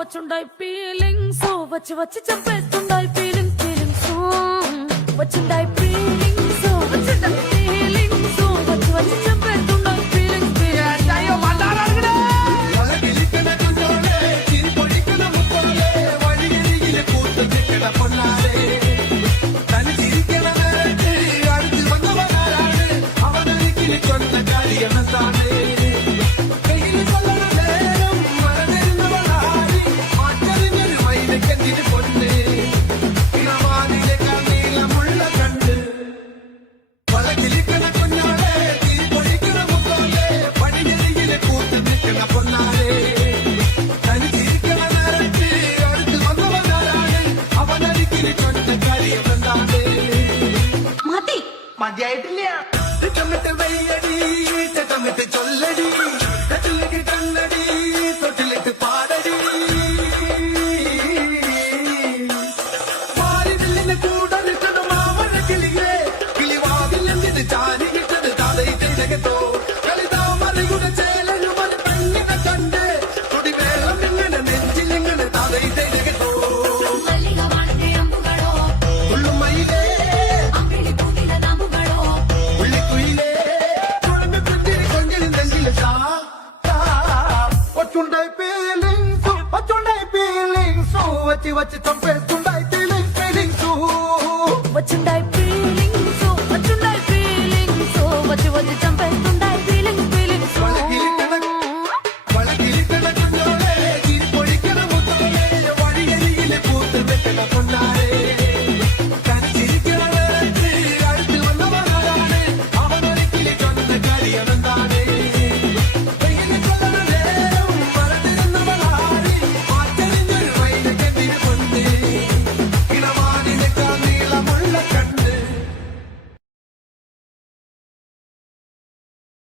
వచ్చుండాయి ఫీలింగ్స్ వచ్చి వచ్చి చంపేస్తుండాయి ఫీలింగ్స్ ఫీలింగ్స్ వచ్చుండాయి ఫీలింగ్స్ వచ్చుండాయి ఫీలింగ్స్ వచ్చి వచ్చి చంపేస్తుండాయి ఫీలింగ్స్ ఫీలింగ్స్ అయ్యో మాట్లాడాలి பொன்னாரே தனி சிரிக்கிற நேரத்து அடுத்து வந்தவனாராடு அவனுக்கு சொன்ன காரியம் தானே கையில் சொல்லன நேரம் மறந்திருந்தவனாரி மாற்றறிஞர் வயது கண்டிட்டு பொண்ணு இனவாதிலே கண்ணீல முள்ள கண்டு வழக்கிலிக்கண கொஞ்சாலே திரி பொழிக்கிற முத்தோலே படிகளிலே கூத்து நிற்கிற பொன்னாரே தனி சிரிக்கிற நேரத்து அடுத்து வந்தவனாராடு അവനരികിൽ ചൊന്ന കാര്യമെന്താണ് മതിയായിട്ടില്ല ചട്ടമിട്ട് വെയ്യടി ചട്ടമിട്ട് ചൊല്ലടി കട്ടിലേക്ക് കണ്ണടി തൊട്ടിലിട്ട് പാടടി പാലിനെ കൂടെ നിൽക്കണം മാമഴ കിളിയെ കിളിവാതിൽ നിന്നിട്ട് ചാരി കിട്ടത് തലയിട്ടോ കളിതാമരയുടെ ചേലനുമൽ പെണ്ണിനെ കണ്ട് കൊടിവേളം ഇങ്ങനെ നെഞ്ചിൽ ഇങ്ങനെ തലയിട്ടോ వచ్చి చంపేస్తుండాయి ఫీలింగ్స్ ఫీలింగ్స్ వచ్చుండాయి